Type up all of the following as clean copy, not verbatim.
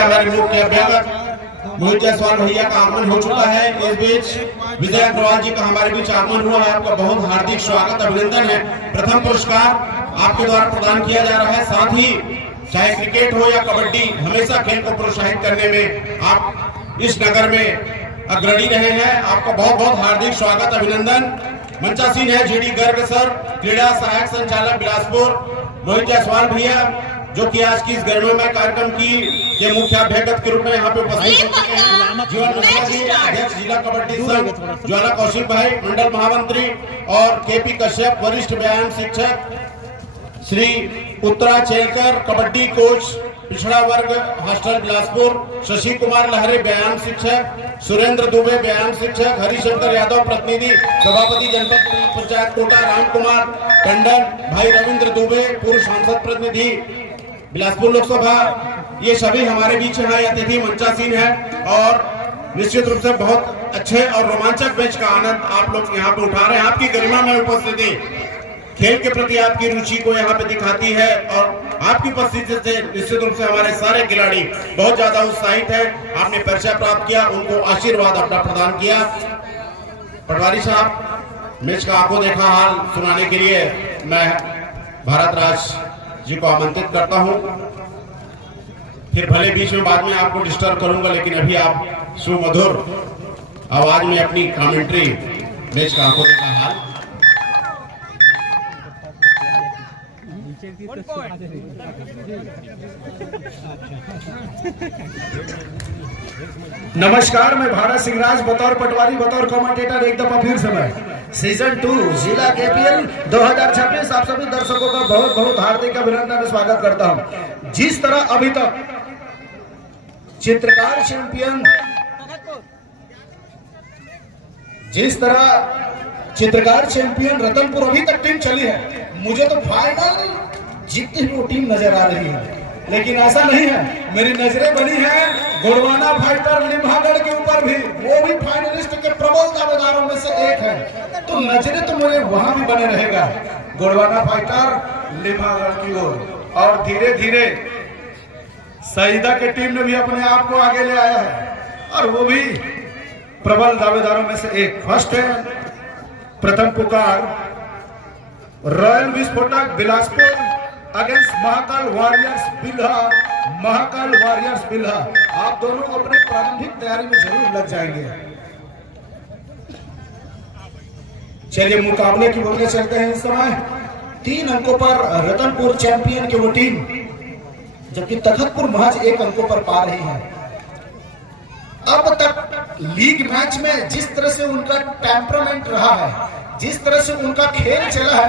हमारे मुख्य अभ्यागत मोहित जायसवाल भैया का आगमन हो चुका है। इस बीच विजय अग्रवाल जी का हमारे बीच आगमन हुआ है। आपका बहुत हार्दिक स्वागत अभिनंदन है। प्रथम पुरस्कार आपके द्वारा प्रदान किया जा रहा है। साथ ही चाहे क्रिकेट हो या कबड्डी, हमेशा खेल को प्रोत्साहित करने में आप इस नगर में अग्रणी रहे हैं। आपका बहुत बहुत हार्दिक स्वागत अभिनंदन। मंचासीन है जीडी गर्ग सर, क्रीड़ा सहायक संचालक बिलासपुर मोहित जायसवाल भैया, जो कि आज की इस गरिमामय कार्यक्रम के मुख्य अभ्यागत के रूप में यहाँ पे उपस्थित हो चुके हैं। जीवन मिश्रा जी, अध्यक्ष जिला कबड्डी संघ, ज्वाला कौशिक भाई मंडल महामंत्री, और केपी कश्यप वरिष्ठ व्यायाम शिक्षक, श्री उत्तरा चेलकर कबड्डी कोच पिछड़ा वर्ग हॉस्टल बिलासपुर, शशि कुमार लहरे व्यायाम शिक्षक, सुरेंद्र दुबे व्यायाम शिक्षक, हरिशंकर यादव प्रतिनिधि सभापति जनपद पंचायत कोटा, राम कुमार टंडन, भाई रविंद्र दुबे पूर्व सांसद प्रतिनिधि बिलासपुर लोकसभा, ये सभी हमारे बीच यहाँ अतिथि मंचासीन है। और निश्चित रूप से बहुत अच्छे और रोमांचक मैच का आनंद आप लोग यहाँ पे उठा रहे हैं। आपकी गरिमा में उपस्थिति खेल के प्रति आपकी रुचि को यहाँ पे दिखाती है, और आपकी उपस्थिति से निश्चित रूप से हमारे सारे खिलाड़ी बहुत ज्यादा उत्साहित है। आपने परिचय प्राप्त किया, उनको आशीर्वाद अपना प्रदान किया। पटवारी साहब, मैच का आंखों देखा हाल सुनाने के लिए मैं भारत राज जी को आमंत्रित करता हूं। फिर भले बीच में बाद में आपको डिस्टर्ब करूंगा, लेकिन अभी आप सुमधुर आवाज में अपनी कमेंट्री मैच का आंखों देखा हाल। नमस्कार, मैं भारत सिंह राज बतौर पटवारी, बतौर कमेंटेटर एक दफा फिर से मैं सीजन 2 जिला केपीएल 2026 आप सभी दर्शकों का बहुत बहुत हार्दिक अभिनंदन स्वागत करता हूं। जिस तरह अभी तक चित्रकार चैंपियन रतनपुर अभी तक टीम चली है, मुझे तो फाइनल जीतती हुई टीम नजर आ रही है। लेकिन ऐसा नहीं है, मेरी नजरें बनी है गोड़वाना फाइटर लिम्हागढ़ के ऊपर भी, वो भी फाइनलिस्ट के प्रबल दावेदारों में से एक है। तो नजरें तो मुझे वहां भी बने रहेगा, गोड़वाना फाइटर लिम्हागढ़ की ओर। और धीरे धीरे सईदा के टीम ने भी अपने आप को आगे ले आया है, और वो भी प्रबल दावेदारों में से एक। फर्स्ट है प्रथम पुकार रॉयल विस्फोटक Bilaspur against Mahakal warriors Bilha. Mahakal warriors Bilha, आप दोनों अपने प्रारंभिक तैयारी में जरूर लग जाएंगे। चलिए मुकाबले की ओर चलते हैं। इस समय 3 अंकों पर रतनपुर चैंपियन की वो टीम, जबकि तखतपुर महज 1 अंकों पर पा रही है। अब तक लीग मैच में जिस तरह से उनका टेम्परामेंट रहा है, जिस तरह से उनका खेल चला है,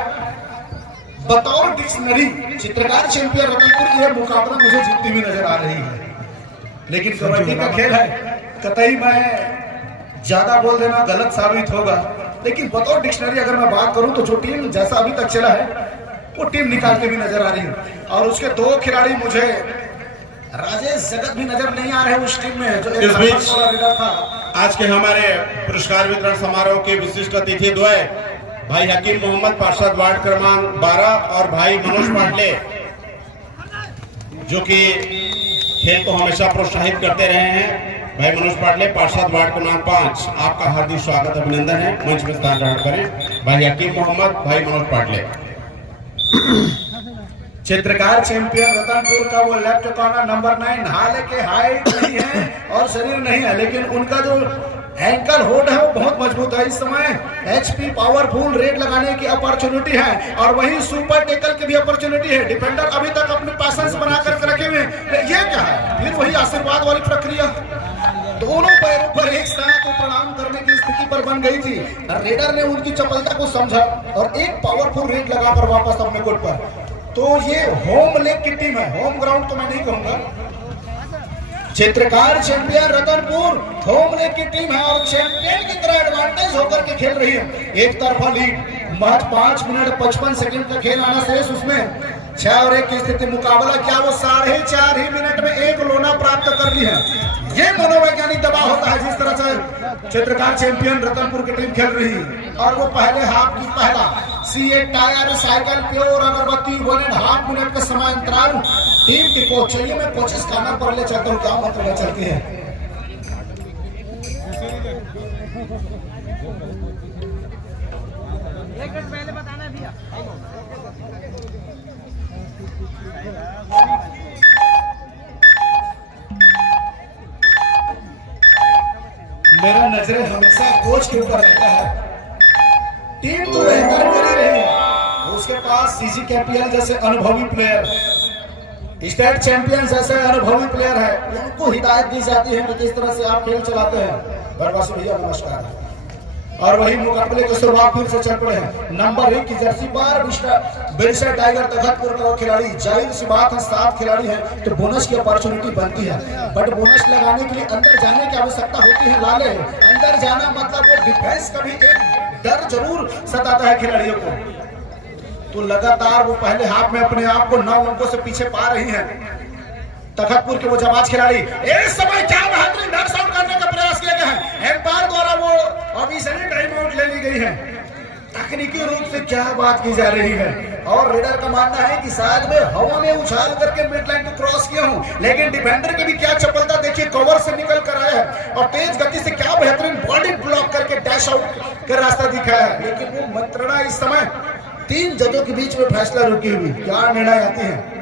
बतौर डिक्शनरी चित्रकार चैंपियन रतनपुर यह मुकाबला मुझे जीतती हुई नजर आ रही है। लेकिन कबड्डी का खेल है, कतई मैं ज्यादा बोल देना गलत साबित होगा, लेकिन बतौर डिक्शनरी अगर मैं बात करूं तो जो टीम जैसा अभी तक चला है वो टीम निकालते भी नजर आ रही है। और उसके 2 खिलाड़ी मुझे राजेश जगत भी नजर नहीं आ रहे उस टीम में, जो इस बीच आज के हमारे पुरस्कार वितरण समारोह के विशिष्ट अतिथि द्वय भाई हकीम मोहम्मद पार्षद वार्ड क्रमांक 12 और भाई मनोज पाटले, जो कि खेल को हमेशा प्रोत्साहित करते रहे हैं। भाई मनोज पाटले पार्षद वार्ड क्रमांक 5, आपका हार्दिक स्वागत अभिनंदन है। मंच में स्थान ग्रहण करें। भाई हकीम मोहम्मद, भाई मनोज पाटले। चित्रकार चैंपियन रतनपुर का वो लेफ्ट कॉर्नर नंबर 9, हालांकि हाइट नहीं है और शरीर नहीं है, लेकिन उनका जो एंकल होल्ड है वो बहुत मजबूत है। इस समय एचपी पावरफुल रेड लगाने की अपॉर्चुनिटी है, और वहीं सुपर टेकल की भी अपॉर्चुनिटी है। डिफेंडर अभी तक अपने पैसेंस बना कर रखे हुए हैं। ये क्या है, फिर वही आशीर्वाद वाली प्रक्रिया, दोनों पैरों पर एक साथ को प्रणाम करने की स्थिति पर बन गई थी। रेडर ने उनकी चपलता को समझा और एक पावरफुल रेड लगाकर वापस अपने कोर्ट पर। तो ये होम लेग की टीम है, होम ग्राउंड तो मैं नहीं कहूंगा। चित्रकार चैंपियन रतनपुर होम लेग की टीम है और चैंपियन की तरह एडवांटेज होकर के खेल रही है। एक तरफा लीड, महज 5 मिनट 55 सेकंड का खेल आना शेष, उसमें 6 और 1 की स्थिति। मुकाबला क्या वो 4.5 ही मिनट में 1 लोना प्राप्त कर ली है। ये मनोवैज्ञानिक दबाव होता है जिस तरह से चित्रकार चैंपियन रतनपुर की टीम खेल रही है। और वो पहले हाफ की पहला सीए टायर साइकिल प्योर अगरबत्ती 1.5 मिनट का समय अंतराल टीम की कोच। चलिए मैं कोचेस खाना पर ले चलता हूँ, क्या मतलब चलती है। एक मिनट पहले बताना भैया। मेरा नजरें हमेशा कोच के ऊपर रहता है। टीम तो बेहतर कर ही रही है, उसके पास सीसी कैपियल जैसे अनुभवी प्लेयर, स्टेट चैंपियन जैसे अनुभवी प्लेयर है, उनको हिदायत दी जाती है कि किस तरह से आप खेल चलाते हैं। भरवासी भैया नमस्कार। और वही मुकाबले की शुरुआत फिर से चल पड़े हैं। नंबर 1 की जर्सी पर बिरसा टाइगर तखतपुर का खिलाड़ी। जाहिर सी बात है 7 खिलाड़ी हैं तो बोनस की अपॉर्चुनिटी बनती है, बट बोनस लगाने के लिए अंदर जाने की आवश्यकता होती है। लाले अंदर जाना मतलब वो डिफेंस का भी एक डर जरूर सताता है खिलाड़ियों को। तो लगातार वो पहले हाफ में अपने आप को 9 अंकों से पीछे पा रही है तखतपुर के वो जाबाज खिलाड़ी। इस समय क्या बेहतरीन नॉकआउट करने का प्रयास किया गया है, एम्पायर द्वारा वो ऑफिशियली टाइम आउट ले ली गई है। तकनीकी रूप से क्या बात की जा रही है। और रेडर का मानना है कि शायद मैं हवा में उछाल करके मिड लाइन को क्रॉस किया हूं, लेकिन डिफेंडर की भी क्या चपलता देखिए, कवर से निकल कर आया है और तेज गति से क्या बेहतरीन बॉडी ब्लॉक करके डैश आउट का रास्ता दिखाया है। लेकिन वो मंत्रणा इस समय 3 जजों के बीच में फैसला रुकी हुई, क्या निर्णय आते हैं।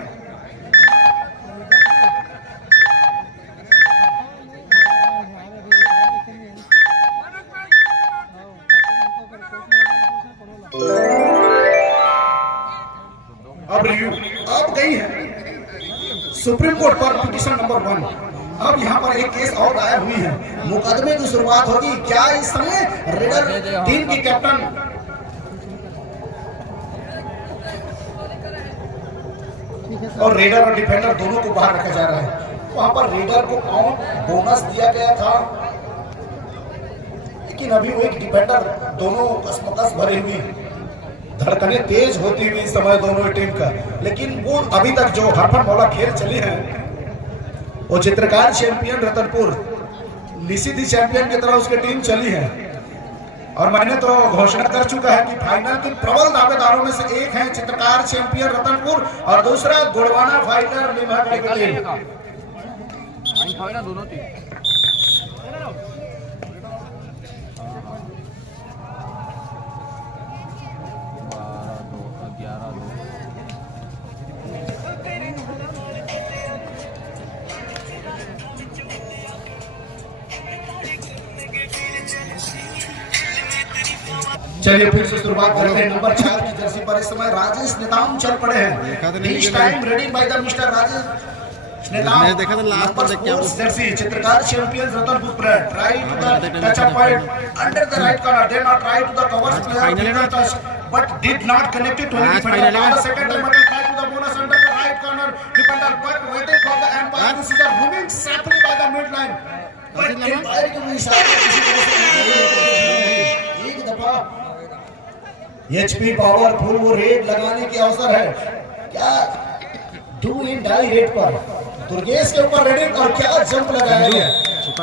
अब गई है सुप्रीम कोर्ट पर पिटीशन नंबर 1। अब यहाँ पर एक केस और दायर हुई है, मुकदमे की शुरुआत होगी। क्या इस समय रेडर टीम की कैप्टन और रेडर और डिफेंडर दोनों को बाहर रखा जा रहा है। वहां पर रेडर को बोनस दिया गया था, लेकिन अभी वो एक डिफेंडर, दोनों कसमकस भरी हुई, धड़कनें तेज होती हुई समय दोनों टीम का। लेकिन वो अभी तक जो हरफन मौला खेल चली है, वो चित्रकार चैंपियन रतनपुर निशित ही चैंपियन की तरह उसकी टीम चली है। और मैंने तो घोषणा कर चुका है कि फाइनल के प्रबल दावेदारों में से एक है चित्रकार चैंपियन रतनपुर और दूसरा गुड़वाना फाइटर निमाड़ की टीम। चलिए फिर से शुरुआत करते हैं। नंबर 4 की जर्सी पर इस समय राजेश नेताम चल पड़े हैं। This time ready by the mister Rajesh Netam. मैंने देखा था लास्ट पर देख के आप jersey Chitrakar champion Ratanpur player try to the touch up point under the right corner, they not try to the cover player touch but did not connected to any defender. The second time try to the bonus under the right corner defender but waiting for the umpire. This is a roaming simply by the mid line, but umpire की इशारा किसी तरह से एक दफा HP powerful वो red लगाने के अवसर है। क्या डू इन डाई रेड पर दुर्गेश के ऊपर रेडिंग और क्या जंप लगाया गया।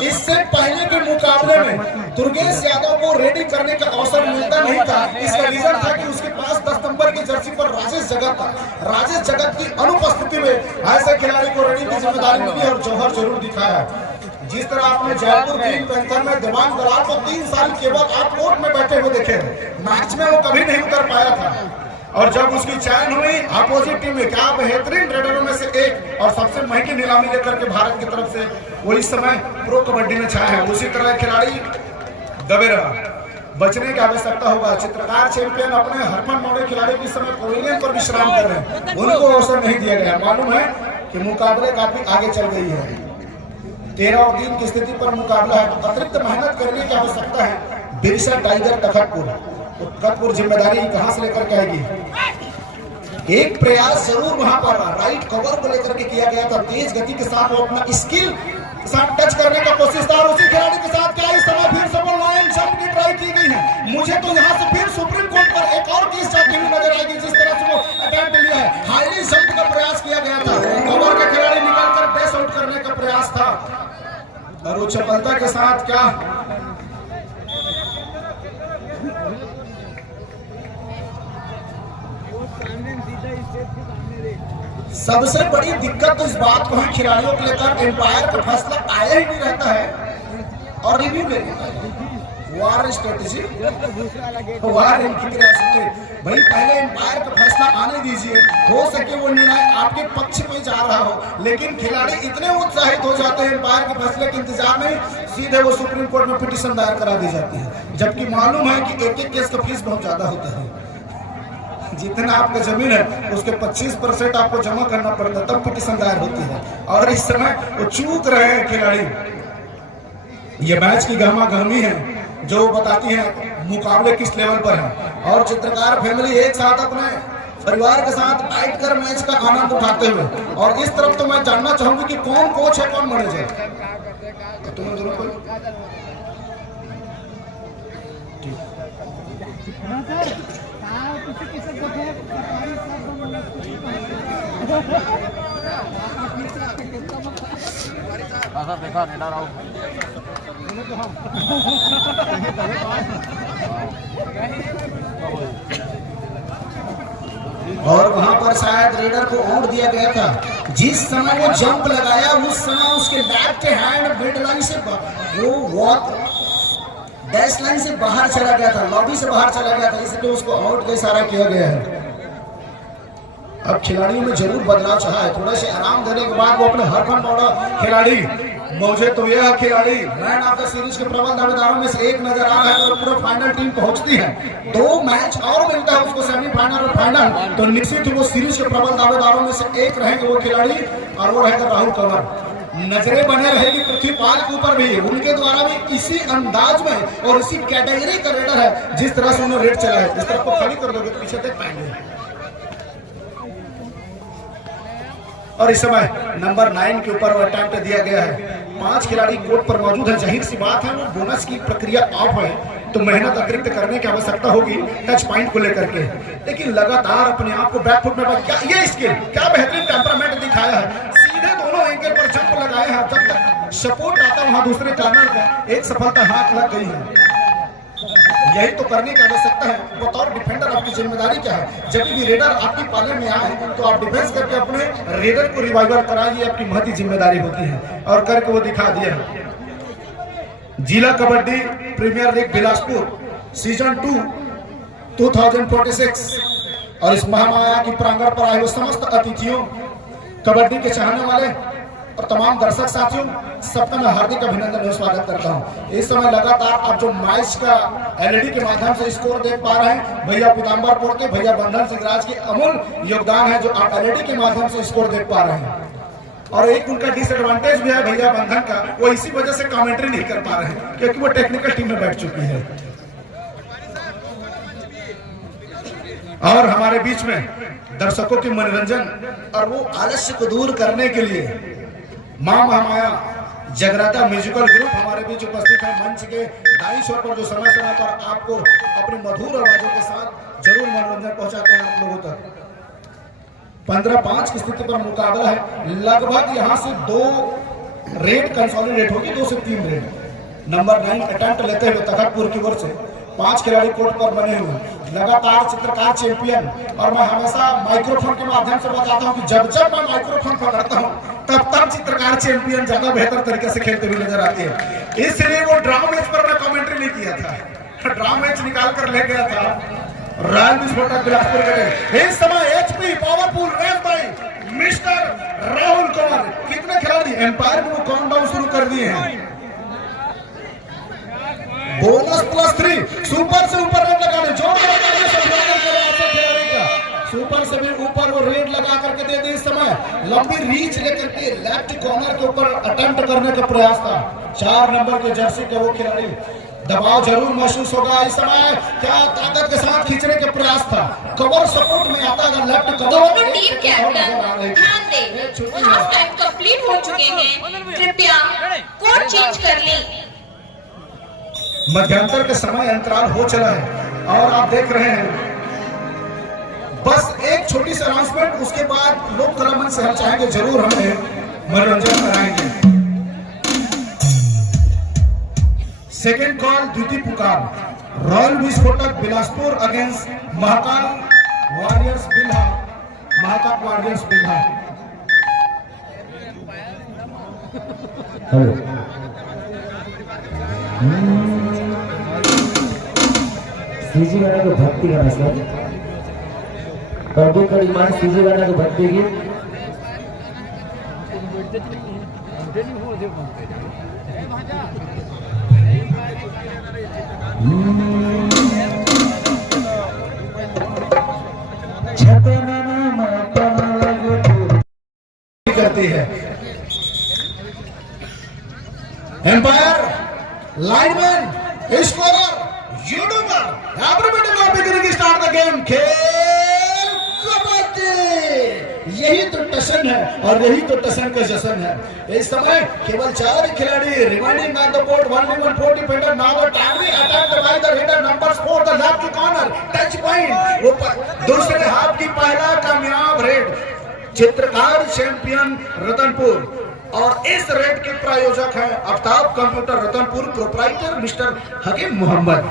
इससे पहले के मुकाबले में दुर्गेश यादव को रेडिंग करने का अवसर मिलता नहीं था। इसका रीजन था कि उसके पास 10 नंबर की जर्सी पर राजेश जगत था। राजेश जगत की अनुपस्थिति में ऐसे खिलाड़ी को रेडिंग की जिम्मेदारी मिली और जौहर जरूर दिखाया। जिस तरह आपने जयपुर ग्रीन पैंथर में देवांग दलाल को 3 साल के बाद आप कोर्ट में बैठे हुए देखे, मैच में वो कभी नहीं उतर पाया था। और जब उसकी चयन हुई अपोजिट टीम में, क्या बेहतरीन रेडरों में से एक और सबसे महंगी नीलामी लेकर के भारत की तरफ से वो इस समय प्रो कबड्डी में छाया है। उसी तरह खिलाड़ी दबे रहा, बचने की आवश्यकता होगा। चित्रकार चैंपियन अपने हरफन मौड़े खिलाड़ी के समय पवेलियन पर विश्राम कर रहे हैं, उनको अवसर नहीं दिया गया। मालूम है कि मुकाबले काफी आगे चल गई है, 13 और 3 की स्थिति पर मुकाबला है, तो अतिरिक्त मेहनत करने की आवश्यकता है। बिरसा टाइगर तखतपुर, तो तखतपुर जिम्मेदारी कहां से लेकर के आएगी। एक प्रयास जरूर वहां पर राइट कवर को लेकर के किया गया था, तेज गति के साथ वो अपना स्किल के साथ टच करने का कोशिश था। उसी खिलाड़ी के साथ क्या इस समय फिर से लाइन जंप की ट्राई की गई है। मुझे तो यहां से फिर सुप्रीम कोर्ट पर एक और केस जाती हुई नजर आएगी। जिस तरह से वो अटेम्प्ट लिया है, हाईली जंप का प्रयास किया गया था, कवर के खिलाड़ी निकलकर डैश आउट करने का प्रयास था और वो चपलता के साथ क्या सबसे बड़ी दिक्कत तो इस बात को है खिलाड़ियों को लेकर, एम्पायर का फैसला आया ही नहीं रहता है और रिव्यू ले लेता है। वार स्ट्रेटेजी, वार इनकी क्रियाशील। भाई पहले एम्पायर का फैसला आने दीजिए, हो सके वो निर्णय आपके पक्ष में जा रहा हो, लेकिन खिलाड़ी इतने उत्साहित हो जाते हैं एम्पायर के फैसले के इंतजार में, सीधे वो सुप्रीम कोर्ट में पिटीशन दायर करा दी जाती है, जबकि मालूम है कि एक एक केस का फीस बहुत ज्यादा होता है। जितना आपका जमीन है उसके 25% आपको जमा करना पड़ता है, तब पिटीशन दायर होती है। और इस समय वो चूक रहे हैं खिलाड़ी। ये मैच की गहमा गहमी है जो बताती है मुकाबले किस लेवल पर है। और चित्रकार फैमिली एक साथ अपने परिवार के साथ बैठ कर मैच का आनंद उठाते हुए। और इस तरफ तो मैं जानना चाहूंगी कि कौन कोच है, कौन मैनेजर। तुम्हें जरूर कोई देखा नेटा राव और वहां पर शायद रेडर को आउट दिया गया था। जिस समय वो जंप लगाया उस समय उसके लेफ्ट हैंड मिड लाइन से वो वॉक डैश लाइन से बाहर चला गया था, लॉबी से बाहर चला गया था, इसलिए उसको आउट का इशारा किया गया है। अब खिलाड़ियों में जरूर बदलाव चाहा है, थोड़ा से आराम देने के बाद वो अपने हर फन पौड़ा खिलाड़ी मुझे तो यह खिलाड़ी मैन ऑफ द सीरीज के प्रबल दावेदारों में से एक नजर आ रहा है। तो पूरा फाइनल टीम पहुंचती है, 2 मैच और मिलता है उसको सेमीफाइनल और फाइनल, तो निश्चित ही वो सीरीज के प्रबल दावेदारों में से एक रहेंगे वो खिलाड़ी, और वो रहेगा राहुल कंवर। नजरें बने रहेगी पृथ्वीपाल के ऊपर भी, उनके द्वारा भी इसी अंदाज में और इसी कैटेगरी का रेडर है जिस तरह से उन्होंने रेड चला है। इस तरफ को खाली कर दोगे तो पीछे देख पाएंगे। और इस समय नंबर 9 के ऊपर वो अटैम्प्ट दिया गया है। 5 खिलाड़ी कोर्ट पर मौजूद है, जाहिर सी बात है वो बोनस की प्रक्रिया ऑफ है, तो मेहनत अतिरिक्त करने की आवश्यकता होगी टच पॉइंट को लेकर के। लेकिन लगातार अपने आप को बैकफुट में क्या ये स्किल, क्या बेहतरीन टेम्परामेंट दिखाया है। सीधे दोनों एंगल पर जंप लगाए हैं, जब तक सपोर्ट आता वहां दूसरे कॉर्नर का एक सफलता हाथ लग गई है। यही तो करने की आवश्यकता है। बतौर डिफेंडर आपकी जिम्मेदारी क्या है, जब भी रेडर आपकी पाले में आए तो आप डिफेंस करके अपने रेडर को रिवाइवल कराइए, आपकी महती जिम्मेदारी होती है, और करके वो दिखा दिया है। जिला kabaddi premier league Bilaspur season 2 2046 और इस महामाया की प्रांगण पर आए हुए समस्त अतिथियों, कबड्डी के चाहने वाले और तमाम दर्शक साथियों, सबका मैं हार्दिक अभिनंदन और स्वागत करता हूं। इस समय लगातार आप जो मैच का एलईडी के माध्यम से स्कोर देख पा रहे हैं, भैया पीताम्बरपुर के भैया बंधन सिंह राज की अमूल्य योगदान है जो आप एलईडी के माध्यम से स्कोर देख पा रहे हैं। और एक उनका डिसएडवांटेज भी है भैया बंधन का, वो इसी वजह से कमेंट्री नहीं कर पा रहे हैं क्योंकि वो टेक्निकल टीम में बैठ चुकी है। और हमारे बीच में दर्शकों के मनोरंजन और वो आलस्य को दूर करने के लिए मां महामाया जगराता म्यूजिकल ग्रुप हमारे बीच उपस्थित है। मंच के दाईं ओर पर जो समय समय पर आपको अपनी मधुर आवाजों के साथ जरूर मनोरंजन पहुंचाते हैं आप लोगों तक। 15-5 की स्थिति पर मुकाबला है। लगभग यहां से 2 रेड कंसोलिडेट होगी, 2 से 3 रेड। नंबर 9 अटेम्प्ट लेते हुए तखतपुर की ओर से 5 खिलाड़ी कोर्ट पर बने हुए, लगातार चित्रकार चैंपियन। और मैं हमेशा माइक्रोफोन के माध्यम से बताता हूं कि जब जब मैं माइक्रोफोन पकड़ता हूं तब तब चित्रकार चैंपियन ज्यादा बेहतर तरीके से खेलते हुए नजर आते हैं। इसलिए वो ड्रा मैच पर मैं कमेंट्री नहीं किया था, ड्रा मैच निकाल कर ले गया था रॉयल विस्फोटक बिलासपुर के। इस समय HP powerful race by mister Rahul Kumar. कितने खिलाड़ी एम्पायर में वो काउंटडाउन शुरू कर दिए हैं। बोनस +3 सुपर से ऊपर रेड लगाने, जो सुपर से भी ऊपर वो रेड लगा करके दे दी। इस समय लंबी रीच लेकर के लेफ्ट कॉर्नर के ऊपर अटेम्प्ट करने का प्रयास था। 4 नंबर के जर्सी के वो खिलाड़ी, दबाव जरूर महसूस होगा। इस समय क्या ताकत के साथ खींचने का प्रयास था, कवर सपोर्ट में आता अगर लेफ्ट कवर। दोनों टीम कैप्टन ध्यान दें, हाफ टाइम कंप्लीट हो चुके हैं, कृपया कोड चेंज कर लें। मध्यांतर के समय अंतराल हो चला है और आप देख रहे हैं बस एक छोटी सी अनाउंसमेंट, उसके बाद लोग कलामन से हम चाहेंगे जरूर हमें मनोरंजन कराएंगे। सेकेंड कॉल द्वितीय पुकार, रॉयल विस्फोटक Bilaspur against Mahakal warriors Bilha. Mahakal warriors Bilha hello CG गाना को भक्ति गाना सर कभी कड़ी मान सीजी गाना को भक्ति गीत करती है umpire lineman scorer youtuber start the game खेल कबड्डी। यही तो टशन है और यही तो टशन का जशन है। इस समय केवल 4 खिलाड़ी reminding on the board 1-1-4 defender now a timely attack by the heater numbers for the left corner touch point. वो दूसरे हाफ की पहला कामयाब रेड चित्रकार चैंपियन रतनपुर और इस रेड के प्रायोजक हैं Aftab computer Ratanpur proprietor mister Hakim Mohammad.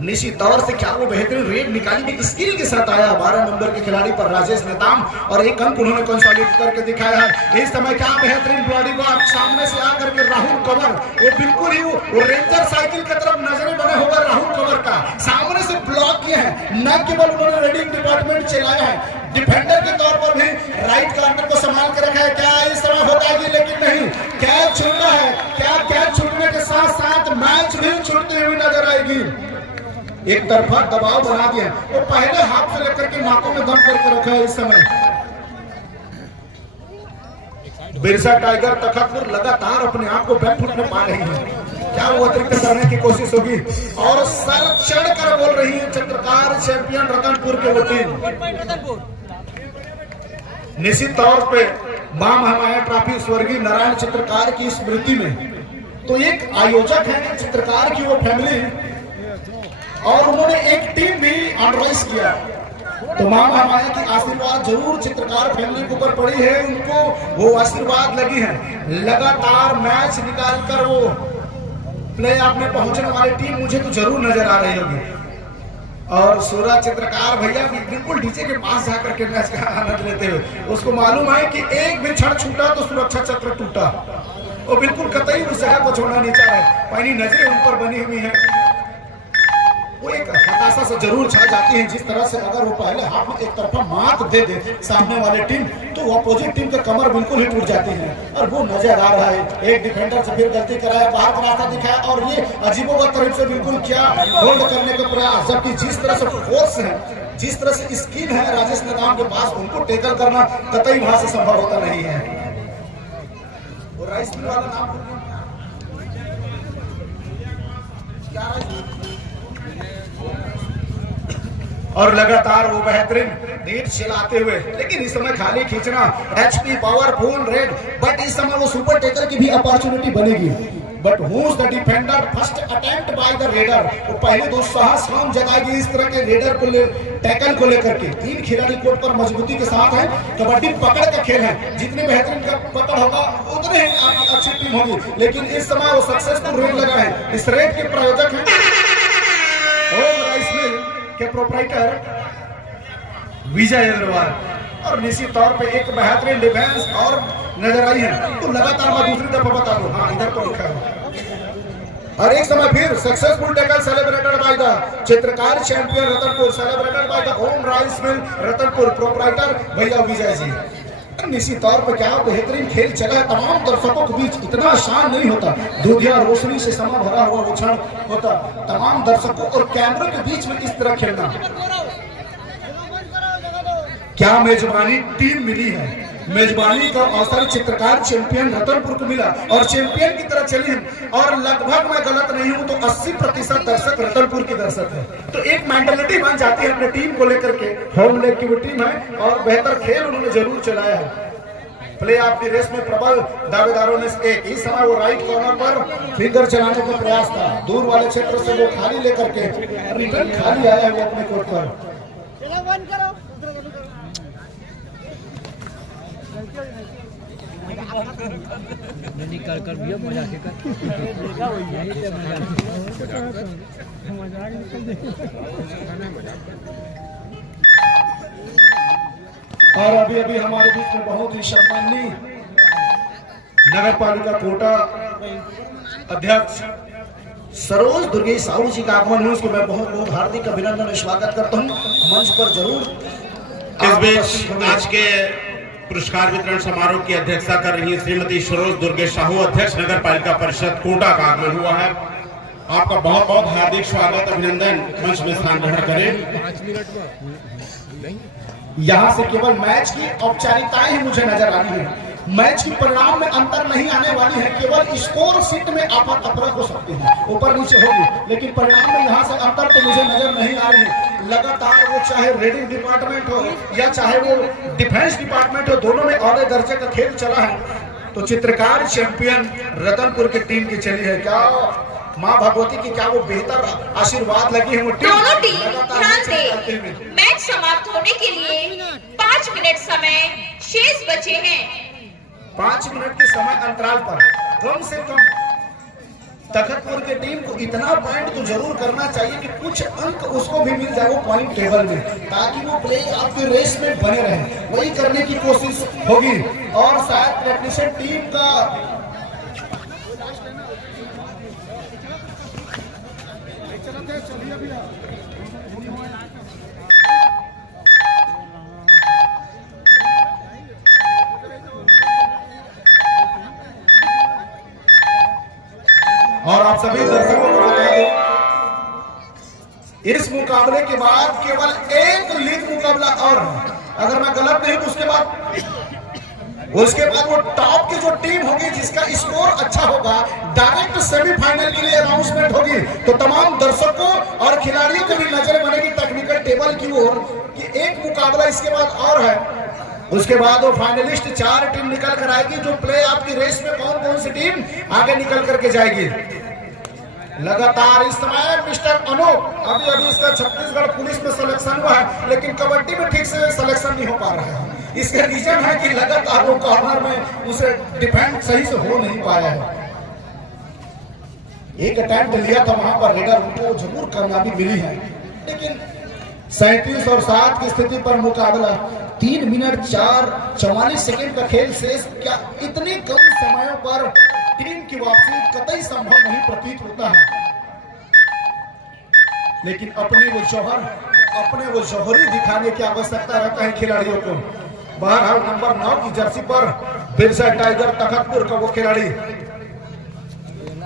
निश्चित तौर से क्या वो बेहतरीन रेड निकालने की स्किल के साथ आया 12 नंबर के खिलाड़ी पर राजेश नेताम और एक अंक उन्होंने कंसोलिडेट करके दिखाया है। इस समय क्या बेहतरीन बॉडी को आप सामने से आकर के राहुल कंवर वो बिल्कुल ही वो रेंजर साइकिल की तरफ नजरें बने होगा राहुल कंवर का सामने से ब्लॉक किया है। न केवल उन्होंने रेडिंग डिपार्टमेंट चलाया है डिफेंडर के तौर पर भी राइट कॉर्नर को संभाल के रखा है। क्या इस समय हो जाएगी लेकिन नहीं कैच छूटा है। क्या कैच छूटने के साथ साथ मैच भी छूटती हुई नजर आएगी। एक तरफा दबाव बना दिया वो पहले हाथ से लेकर के नाकों में दम करके रखा है। इस समय बिरसा टाइगर तखतपुर लगातार अपने आप को बैकफुट में पा रही है। क्या वो अतिरिक्त करने की कोशिश होगी और सर चढ़ कर बोल रही है चित्रकार चैंपियन रतनपुर के वतीन। निश्चित तौर पे मां महामाया ट्रॉफी स्वर्गीय नारायण चित्रकार की स्मृति में तो एक आयोजक है चित्रकार की वो फैमिली और उन्होंने एक टीम भी ऑर्गेनाइज किया। तो मां महामाया की आशीर्वाद जरूर चित्रकार फैमिली के ऊपर पड़ी है। उनको वो आशीर्वाद लगी है। लगातार मैच निकालकर वो प्ले ऑफ में पहुंचने वाली टीम मुझे तो जरूर नजर आ रही होगी। और सूरज चित्रकार भैया भी बिल्कुल डीजे के पास जाकर के मैच का आनंद लेते हुए उसको मालूम है कि एक भी क्षण छूटा तो सुरक्षा चक्र टूटा। वो बिल्कुल कतई उस जगह को छोड़ना नहीं चाह रहे। पहली नजरें उन पर बनी हुई है। वो एक हताशा से जरूर छा जाती है जिस तरह से अगर वो पहले हाथ में एक तरफा मात दे दे सामने वाले टीम तो अपोजिट टीम का कमर बिल्कुल ही टूट जाती है। और वो नजर आ रहा है एक डिफेंडर से फिर गलती कराया बाहर का रास्ता दिखाया और ये अजीबोगरीब से बिल्कुल किया होल्ड करने का प्रयास। जबकि जिस तरह से फोर्स है जिस तरह से स्किल है राजेश नेताम के पास उनको टैकल करना कतई वहां से संभव होता नहीं है। और राइस मिल वाला नाम क्या और लगातार वो बेहतरीन नीट चलाते हुए लेकिन इस समय खाली खींचना एचपी पावरफुल रेड बट इस समय वो सुपर टैकल की भी अपॉर्चुनिटी बनेगी। But who's the defender first attempt by the raider वो पहले दो साहस काम जगाएगी इस तरह के रेडर को टैकल को लेकर के। 3 खिलाड़ी कोर्ट पर मजबूती के साथ है। कबड्डी पकड़ का खेल है। जितने बेहतरीन का पकड़ होगा उतने ही आपकी अच्छी टीम होगी। लेकिन इस समय वो सक्सेसफुल रेड लगा है। इस रेड के प्रायोजक है होम राइस मिल के प्रोप्राइटर विजय अग्रवाल और निश्चित तौर पे एक बेहतरीन डिफेंस और नजर आई है। तो लगातार मैं दूसरी दफा बता दूं हाँ इधर तो लिखा है। और एक समय फिर successful tackle celebrated by the Chitrakar champion Ratanpur celebrated by the home rice mill Ratanpur proprietor भैया विजय जी। निश्चित तौर पर क्या बेहतरीन खेल चला है। तमाम दर्शकों के बीच इतना आसान नहीं होता। दूधिया रोशनी से समा भरा हुआ वो क्षण होता। तमाम दर्शकों और कैमरे के बीच में इस तरह खेलना क्या मेजबानी टीम मिली है। मेजबानी का अवसर चित्रकार चैंपियन रतनपुर को मिला और चैंपियन की तरह चली है। और लगभग मैं गलत नहीं हूं तो 80% दर्शक रतनपुर के दर्शक है। तो एक मेंटालिटी बन जाती है अपने टीम को लेकर के। होम लेग की वो टीम है और बेहतर खेल उन्होंने जरूर चलाया है। प्ले ऑफ की रेस में प्रबल दावेदारों ने एक इस समय वो राइट कॉर्नर पर फिंगर चलाने का प्रयास था। दूर वाले क्षेत्र से वो खाली लेकर के रिटर्न खाली आया है अपने कोर्ट पर। कर कर भी मजाक और अभी अभी हमारे बीच में बहुत ही सम्माननीय नगर पालिका कोटा अध्यक्ष सरोज दुर्गे साहू जी का आगमन हुआ, उसको मैं बहुत बहुत हार्दिक अभिनंदन और स्वागत करता हूँ। मंच पर जरूर इस बीच आज के पुरस्कार वितरण समारोह की अध्यक्षता कर रही श्रीमती सरोज दुर्गे साहू, अध्यक्ष नगर पालिका परिषद कोटा का आगमन हुआ है। आपका बहुत बहुत हार्दिक स्वागत, अभिनंदन। मंच में स्थान ग्रहण करें। यहाँ से केवल मैच की औपचारिकताएं ही मुझे नजर आ रही है। मैच के परिणाम में अंतर नहीं आने वाली है, केवल स्कोर शीट में आपा तफरक हो सकती है, ऊपर नीचे होगी, लेकिन परिणाम में यहाँ से अंतर तो मुझे नजर नहीं आ रही है। लगातार वो चाहे रेडिंग डिपार्टमेंट हो या चाहे वो डिफेंस डिपार्टमेंट हो, दोनों में औले दर्जे का खेल चला है। तो चित्रकार चैंपियन रतनपुर की टीम की चली है। क्या माँ भगवती की क्या वो बेहतर आशीर्वाद लगी है वो टीम? दोनों टीम ध्यान दे, मैच समाप्त होने के लिए 5 मिनट समय शेष बचे हैं। 5 मिनट के समय अंतराल पर कम से कम तखतपुर की टीम को इतना पॉइंट तो जरूर करना चाहिए कि कुछ अंक उसको भी मिल जाए वो पॉइंट टेबल में, ताकि वो प्ले आपकी रेस में बने रहे। वही करने की कोशिश होगी और शायद टेक्नीशियन टीम का और आप सभी दर्शकों को बता दें, इस मुकाबले के बाद केवल एक लीग मुकाबला और, अगर मैं गलत नहीं तो उसके बाद वो टॉप की जो टीम होगी जिसका स्कोर अच्छा होगा, डायरेक्ट सेमीफाइनल के लिए अनाउंसमेंट होगी। तो तमाम दर्शकों और खिलाड़ियों की भी नजर बनेगी टेक्निकल टेबल की ओर कि एक मुकाबला इसके बाद और है। उसके बाद वो फाइनलिस्ट 4 टीम निकल कर आएगी, जो प्ले आपकी रेस में कौन कौन सी टीम आगे निकल करके जाएगी। लगातार इस समय मिस्टर अनूप, अभी इसका छत्तीसगढ़ पुलिस में सिलेक्शन हुआ है, लेकिन कबड्डी में ठीक से सिलेक्शन नहीं हो पा रहा है। इसका रीजन है कि लगातार वो कॉर्नर में उसे डिफेंड सही से हो नहीं पाया है। एक अटेम्प्ट लिया था वहां पर रेडर, उनको जरूर कामयाबी मिली है, लेकिन 37 और 7 की स्थिति पर मुकाबला 3 मिनट 44 सेकेंड का खेल शेष। क्या इतने कम समयों पर टीम की वापसी कतई संभव नहीं प्रतीत होता है, लेकिन अपने वो जौहरी दिखाने की आवश्यकता रहता है खिलाड़ियों को। बहरहाल नंबर 9 की जर्सी पर बिरसा टाइगर तखतपुर का वो खिलाड़ी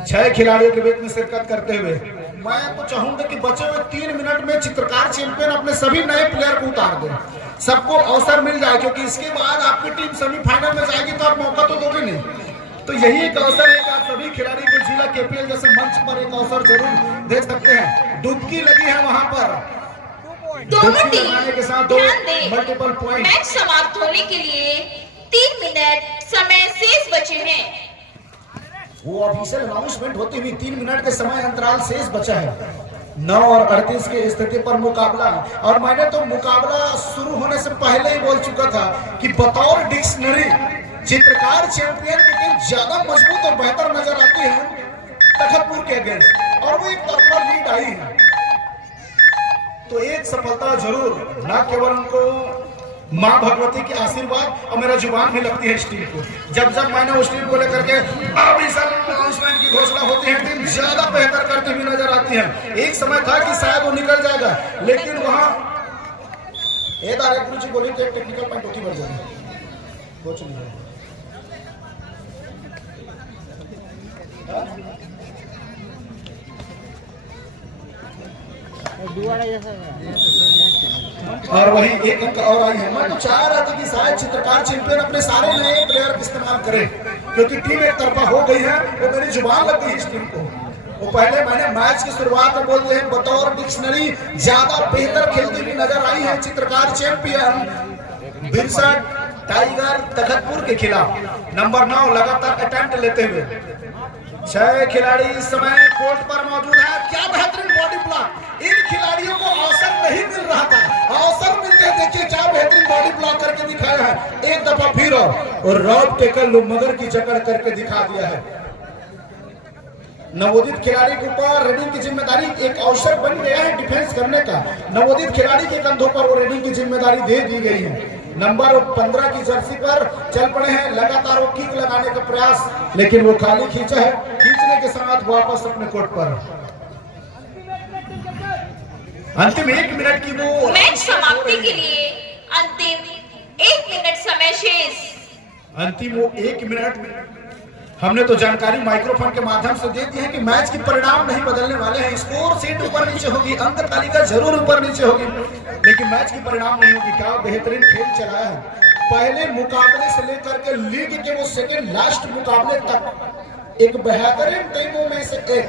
6 खिलाड़ियों के बीच में शिरकत करते हुए, मैं तो चाहूंगा कि बचे हुए 3 मिनट में चित्रकार चैंपियन अपने सभी नए प्लेयर को उतार दे, सबको अवसर मिल जाए, क्योंकि इसके बाद आपकी टीम सेमीफाइनल में जाएगी तो आप मौका तो दोगे नहीं। तो यही एक अवसर है कि आप सभी खिलाड़ी को जिला केपीएल जैसे मंच पर एक अवसर जरूर दे सकते हैं। डुबकी लगी है वहां पर, दोनों टीम के साथ ध्यान दे, मल्टीपल पॉइंट। मैच समाप्त होने के लिए 3 मिनट समय शेष बचे हैं। वो ऑफिशियल अनाउंसमेंट होती हुई 3 मिनट के समय अंतराल शेष बचा है। 9 और 38 की स्थिति पर मुकाबला, और मैंने तो मुकाबला शुरू होने से पहले ही बोल चुका था कि बतौर डिक्शनरी चित्रकार चैंपियन की टीम ज्यादा मजबूत और बेहतर नजर आती है तखतपुर के अगेंस्ट, और वो एक तरफा लीड आई है। तो एक सफलता जरूर, न केवल उनको माँ भगवती के आशीर्वाद और मेरा जुबान भी लगती है इस टीम को। जब जब मैंने उस टीम को लेकर के अनाउंसमेंट की घोषणा होती है, टीम ज्यादा बेहतर करती हुई नजर आती है। एक समय था कि शायद वो निकल जाएगा, लेकिन वहां डायरेक्टर जी बोली तो एक टेक्निकल पॉइंट होती बढ़ जाएगी, कुछ नहीं है। और वही एक अंक और आई है। मैं तो चाह रहा था कि शायद चित्रकार चैंपियन अपने सारे नए प्लेयर का इस्तेमाल करे, क्योंकि टीम एक तरफा हो गई है। वो मेरी जुबान लग गई इस टीम को। वो पहले मैंने मैच की शुरुआत में बोलते हैं बतौर डिक्शनरी ज्यादा बेहतर खेलती हुई नजर आई है चित्रकार चैंपियन बिरसा टाइगर तखतपुर के खिलाफ। नंबर 9 लगातार अटेम्प्ट लेते हुए 6 खिलाड़ी इस समय कोर्ट पर मौजूद है। क्या बेहतरीन बॉडी ब्लॉक, इन खिलाड़ियों को अवसर नहीं मिल रहा था, अवसर मिलते देखिए क्या बेहतरीन बॉडी ब्लॉक करके दिखाया है। एक दफा फिर और रॉब टेकल मगर की जकड़ करके दिखा दिया है। नवोदित खिलाड़ी के ऊपर रेडिंग की जिम्मेदारी एक अवसर बन गया है डिफेंस करने का। नवोदित खिलाड़ी के कंधों पर वो रेडिंग की जिम्मेदारी दे दी गई है। नंबर 15 की जर्सी पर चल पड़े हैं। लगातार वो किक लगाने का प्रयास, लेकिन वो खाली खींचा है। खींचने के साथ वापस अपने कोर्ट पर। अंतिम 1 मिनट की वो मैच समाप्ति के लिए अंतिम 1 मिनट समय शेष। अंतिम वो 1 मिनट हमने तो जानकारी माइक्रोफोन के माध्यम से दे दी है कि मैच की परिणाम नहीं बदलने वाले हैं। स्कोर सीट ऊपर नीचे होगी, अंक तालिका जरूर ऊपर नीचे होगी, लेकिन मैच की परिणाम नहीं होगी। क्या बेहतरीन खेल चलाया है। पहले मुकाबले से लेकर के लीग के वो सेकेंड लास्ट मुकाबले तक एक बेहतरीन टीमों में से एक।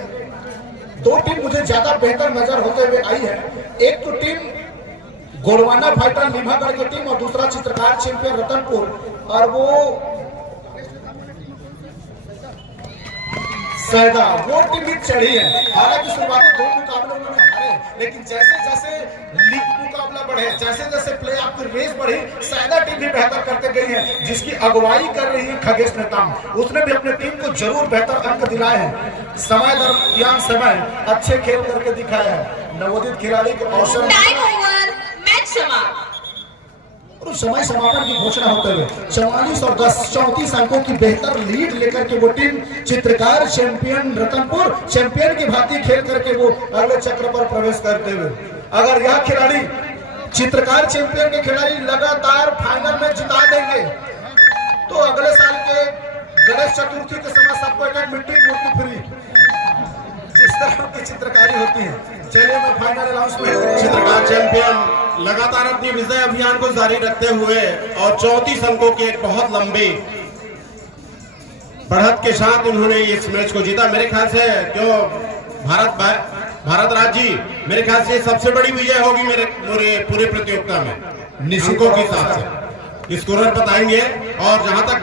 2 टीम मुझे ज्यादा बेहतर नजर होते हुए आई है। एक तो टीम गोरवाना फाइटर लीभागढ़ की टीम और दूसरा चित्रकार चैंपियन रतनपुर, और वो सैदा वो टीम भी चढ़ी है। हालांकि शुरुआती 2 मुकाबले उन्होंने हारे, लेकिन जैसे जैसे लीग मुकाबला बढ़े, जैसे जैसे प्ले ऑफ की रेस बढ़ी, सैदा टीम भी बेहतर करते गई है, जिसकी अगुवाई कर रही है खगेश नेताम। उसने भी अपनी टीम को जरूर बेहतर अंक दिलाए हैं। समय दरमियान समय अच्छे खेल करके दिखाया है। नवोदित खिलाड़ी के अवसर टाइम ओवर, मैच समाप्त। और समय समापन की घोषणा होते हुए 44 और 10 34 अंकों की बेहतर लीड लेकर के वो टीम चित्रकार चैंपियन रतनपुर चैंपियन की भांति खेल करके वो अगले चक्र पर प्रवेश करते हुए, अगर यह खिलाड़ी चित्रकार चैंपियन के खिलाड़ी लगातार फाइनल में जिता देंगे तो अगले साल के गणेश चतुर्थी के समय सबको एक मिट्टी मूर्ति फ्री, जिस तरह की चित्रकारी होती है। चलिए मैं फाइनल अनाउंसमेंट। चित्रकार चैंपियन लगातार अपनी विजय अभियान को जारी रखते हुए और 34 अंकों के एक बहुत लंबे बढ़त के साथ उन्होंने इस मैच को जीता। मेरे ख्याल से जो भारत राज्य, मेरे ख्याल से सबसे बड़ी विजय होगी मेरे पूरे प्रतियोगिता में अंकों के हिसाब से। स्कोरर बताएंगे, और जहां तक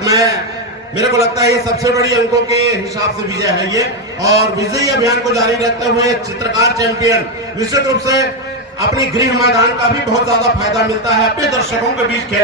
मेरे को लगता है ये सबसे बड़ी अंकों के हिसाब से विजय है ये। और विजयी अभियान को जारी रखते हुए चित्रकार चैंपियन निश्चित रूप से अपनी गृह मैदान का भी बहुत ज्यादा फायदा मिलता है अपने दर्शकों के बीच खेल